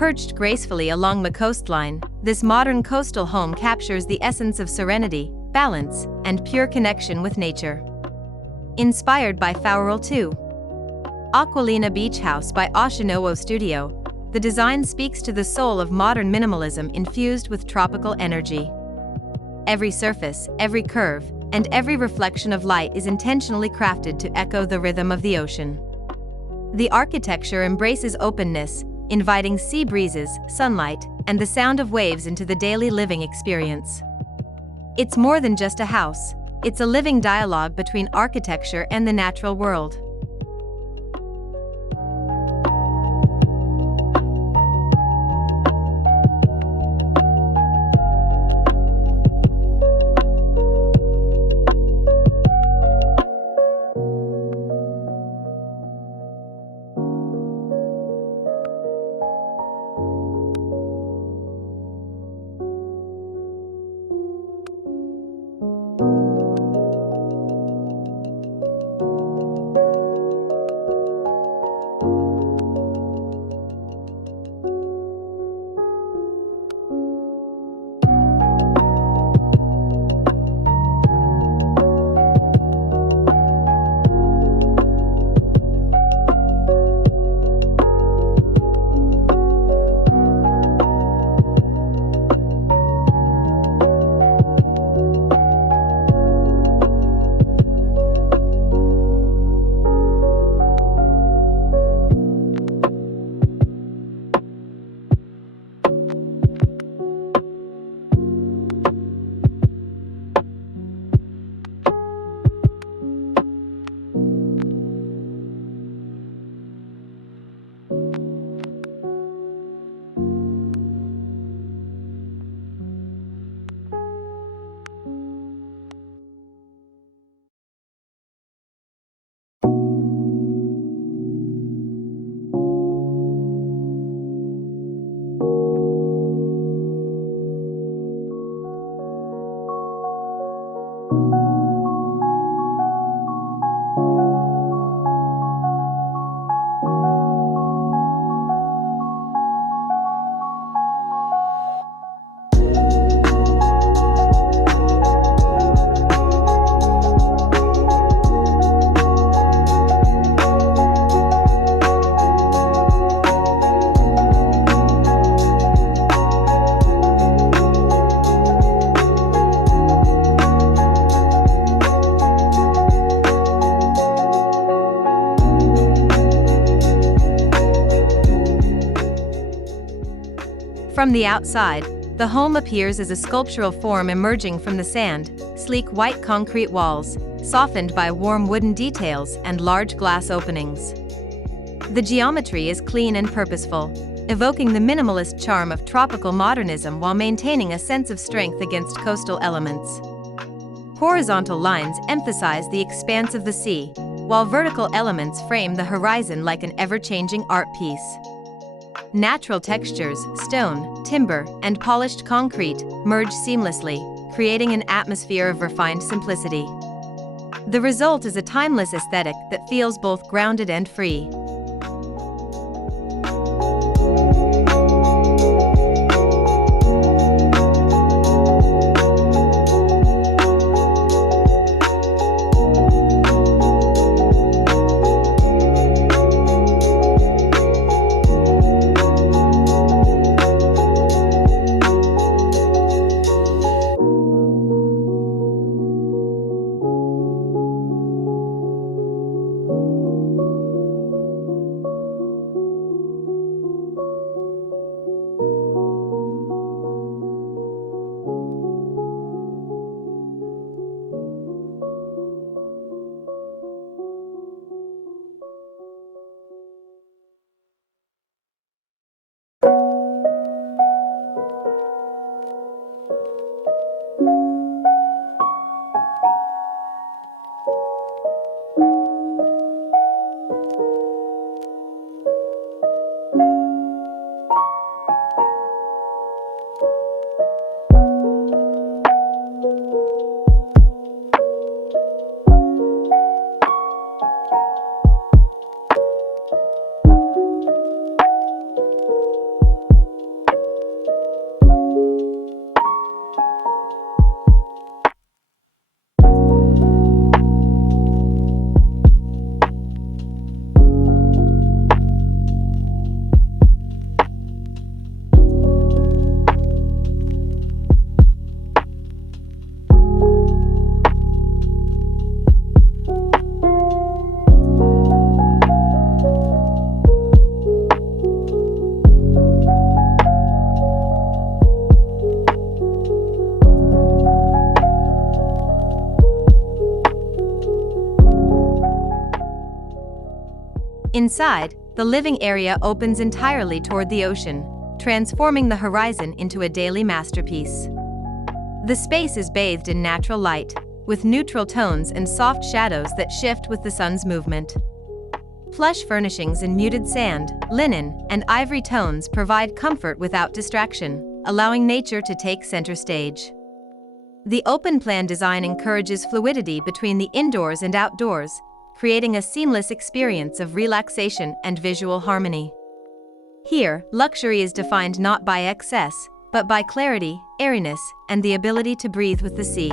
Perched gracefully along the coastline, this modern coastal home captures the essence of serenity, balance, and pure connection with nature. Inspired by Fowóralé II. Aqualina Beach House by Oshinowo Studio, the design speaks to the soul of modern minimalism infused with tropical energy. Every surface, every curve, and every reflection of light is intentionally crafted to echo the rhythm of the ocean. The architecture embraces openness, inviting sea breezes, sunlight, and the sound of waves into the daily living experience. It's more than just a house, it's a living dialogue between architecture and the natural world. From the outside, the home appears as a sculptural form emerging from the sand, sleek white concrete walls, softened by warm wooden details and large glass openings. The geometry is clean and purposeful, evoking the minimalist charm of tropical modernism while maintaining a sense of strength against coastal elements. Horizontal lines emphasize the expanse of the sea, while vertical elements frame the horizon like an ever-changing art piece. Natural textures, stone, timber, and polished concrete merge seamlessly, creating an atmosphere of refined simplicity. The result is a timeless aesthetic that feels both grounded and free. Inside, the living area opens entirely toward the ocean, transforming the horizon into a daily masterpiece. The space is bathed in natural light, with neutral tones and soft shadows that shift with the sun's movement. Plush furnishings in muted sand, linen, and ivory tones provide comfort without distraction, allowing nature to take center stage. The open-plan design encourages fluidity between the indoors and outdoors, creating a seamless experience of relaxation and visual harmony. Here, luxury is defined not by excess, but by clarity, airiness, and the ability to breathe with the sea.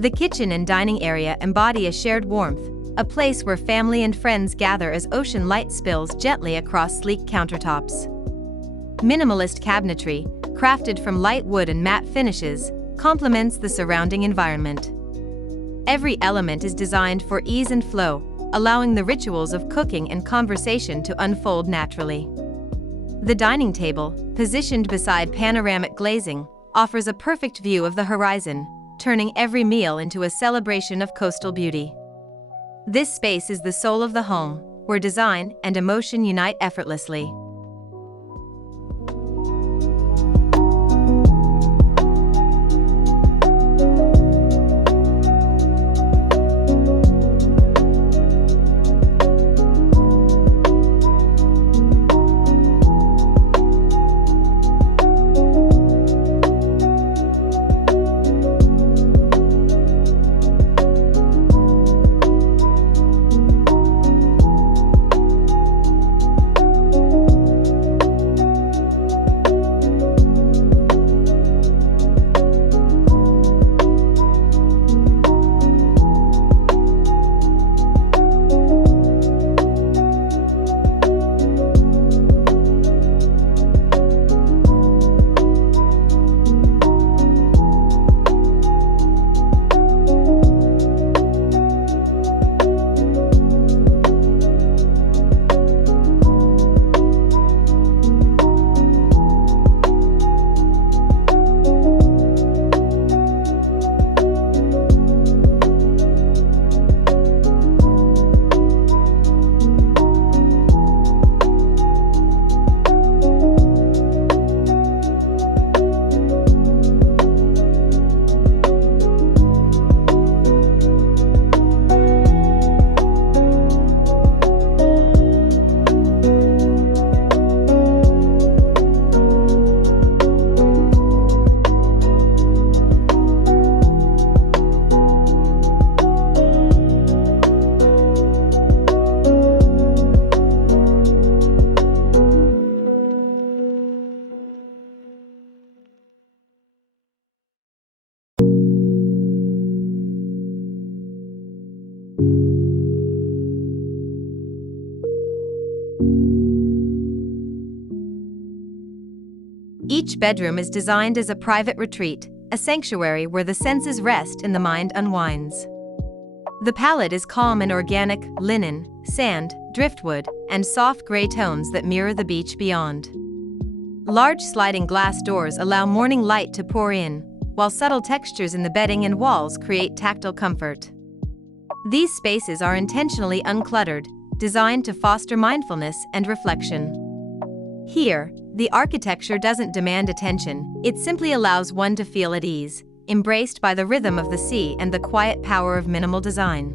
The kitchen and dining area embody a shared warmth, a place where family and friends gather as ocean light spills gently across sleek countertops. Minimalist cabinetry, crafted from light wood and matte finishes, complements the surrounding environment. Every element is designed for ease and flow, allowing the rituals of cooking and conversation to unfold naturally. The dining table, positioned beside panoramic glazing, offers a perfect view of the horizon, turning every meal into a celebration of coastal beauty. This space is the soul of the home, where design and emotion unite effortlessly. Each bedroom is designed as a private retreat, a sanctuary where the senses rest and the mind unwinds. The palette is calm and organic: linen, sand, driftwood, and soft gray tones that mirror the beach beyond. Large sliding glass doors allow morning light to pour in, while subtle textures in the bedding and walls create tactile comfort. These spaces are intentionally uncluttered, designed to foster mindfulness and reflection. Here, the architecture doesn't demand attention, it simply allows one to feel at ease, embraced by the rhythm of the sea and the quiet power of minimal design.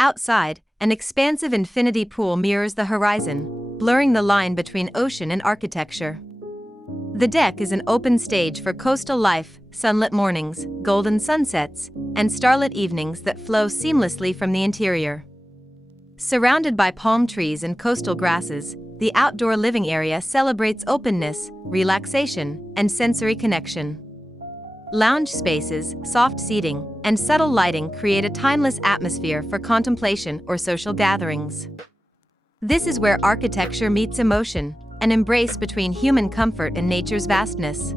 Outside, an expansive infinity pool mirrors the horizon, blurring the line between ocean and architecture. The deck is an open stage for coastal life, sunlit mornings, golden sunsets, and starlit evenings that flow seamlessly from the interior. Surrounded by palm trees and coastal grasses, the outdoor living area celebrates openness, relaxation, and sensory connection. Lounge spaces, soft seating, and subtle lighting create a timeless atmosphere for contemplation or social gatherings. This is where architecture meets emotion, an embrace between human comfort and nature's vastness.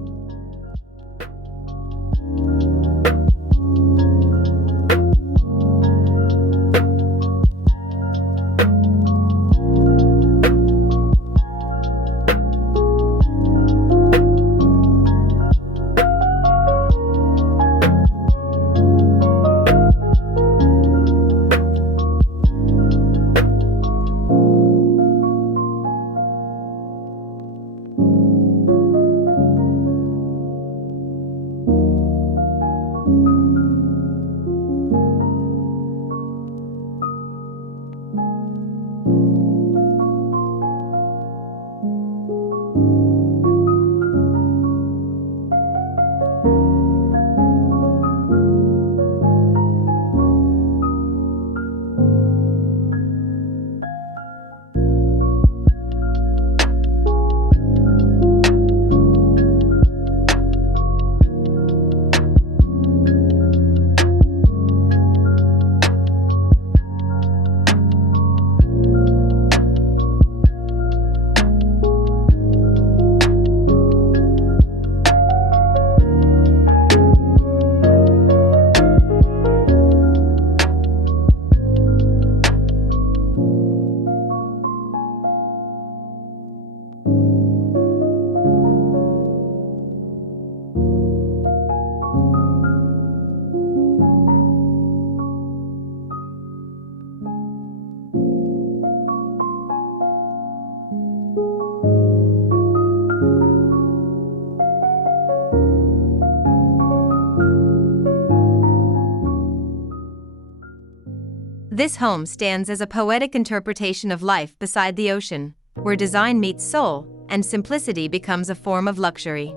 This home stands as a poetic interpretation of life beside the ocean, where design meets soul, and simplicity becomes a form of luxury.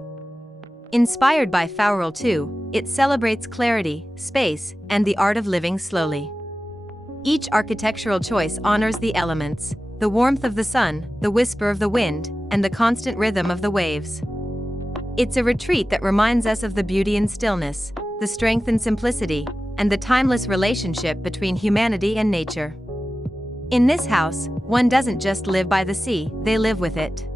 Inspired by Fowóralé II, it celebrates clarity, space, and the art of living slowly. Each architectural choice honors the elements, the warmth of the sun, the whisper of the wind, and the constant rhythm of the waves. It's a retreat that reminds us of the beauty in stillness, the strength in simplicity, and the timeless relationship between humanity and nature. In this house, one doesn't just live by the sea, they live with it.